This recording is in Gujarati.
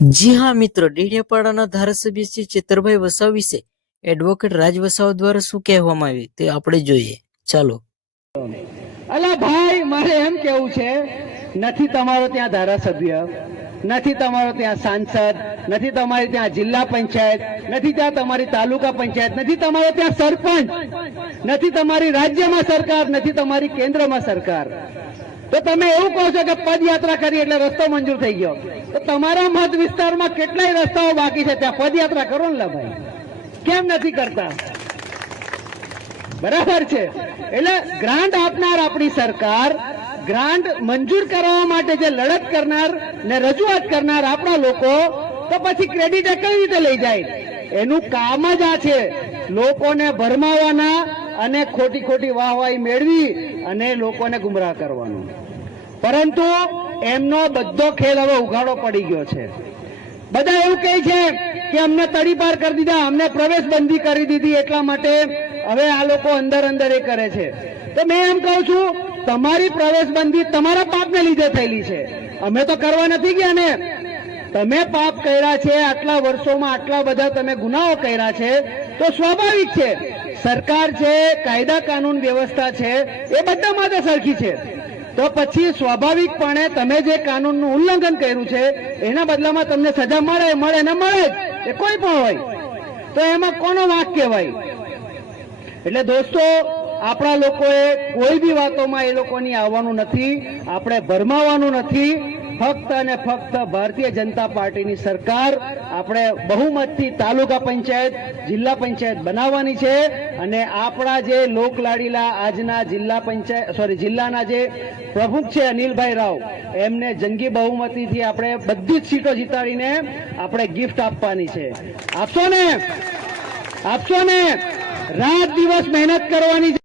જી હા મિત્રો, ડેડિયાપાડાના ધારાસભ્ય શ્રી ચેતરભાઈ વસાવ વિશે એડવોકેટ રાજ વસાવ દ્વારા શું કહેવામાં આવ્યું તે આપણે જોઈએ. ચાલો. અલા ભાઈ, મારે એમ કેવું છે, નથી તમારો ત્યાં ધારાસભ્ય, નથી તમારો ત્યાં સાંસદ, નથી તમારી ત્યાં જિલ્લા પંચાયત, નથી ત્યાં તમારી તાલુકા પંચાયત, નથી તમારો ત્યાં સરપંચ, નથી તમારી રાજ્યમાં સરકાર, નથી તમારી કેન્દ્રમાં સરકાર. તો તમે એવું કહો છો કે પદયાત્રા કરી એટલે રસ્તો મંજૂર થઈ ગયો. તો તમારા મત વિસ્તારમાં કેટલાય રસ્તાઓ બાકી છે, ત્યાં પદયાત્રા કરો ને ભાઈ, કેમ નથી કરતા? બરાબર છે. એટલે ગ્રાન્ટ આપનાર આપણી સરકાર, ગ્રાન્ટ મંજૂર કરવા માટે જે લડત કરનાર ને રજૂઆત કરનાર આપણા લોકો, તો પછી ક્રેડિટ કઈ રીતે લઈ જાય? એનું કામ જ આ છે, લોકોને ભરમાવાના અને ખોટી ખોટી વાહવાહી મેળવી અને લોકોને ગુમરાહ કરવાનું. પરંતુ એમનો બધો ખેલ હવે ઉઘાડો પડી ગયો છે. બધા એવું કહે છે કે અમને તડીપાર કરી દીધા, અમને પ્રવેશ બંધી કરી દીધી, એટલા માટે હવે આ લોકો અંદર અંદર એ કરે છે. તો મેં એમ કહું છું, તમારી પ્રવેશ બંધી તમારા પાપને લીધે થયેલી છે, અમે તો કરવા નથી ગયા ને. તમે પાપ કર્યા છે, આટલા વર્ષોમાં આટલા બધા તમે ગુનાઓ કર્યા છે, તો સ્વાભાવિક છે, સરકાર છે, કાયદા કાનૂન વ્યવસ્થા છે, એ બધા માટે સરખી છે. તો પછી સ્વાભાવિકપણે તમે જે કાનૂનનું ઉલ્લંઘન કર્યું છે એના બદલામાં તમને સજા મળે ને મળે જ, એ કોઈ પણ હોય. તો એમાં કોનો વાંક કહેવાય? એટલે દોસ્તો, આપણા લોકોએ કોઈ બી વાતોમાં એ લોકોની આવવાનું નથી, આપણે ભરમાવાનું નથી. ફક્ત અને ફક્ત ભારતીય જનતા પાર્ટીની સરકાર આપણે બહુમતથી તાલુકા પંચાયત, જિલ્લા પંચાયત બનાવવાની છે. અને આપણા જે લોકલાડીલા આજના જિલ્લાના જે પ્રમુખ છે અનિલભાઈ રાવ, એમને જંગી બહુમતીથી આપણે બધી જ સીટો જીતાડીને આપણે ગિફ્ટ આપવાની છે. આપશો ને? આપશો ને? રાત દિવસ મહેનત કરવાની છે.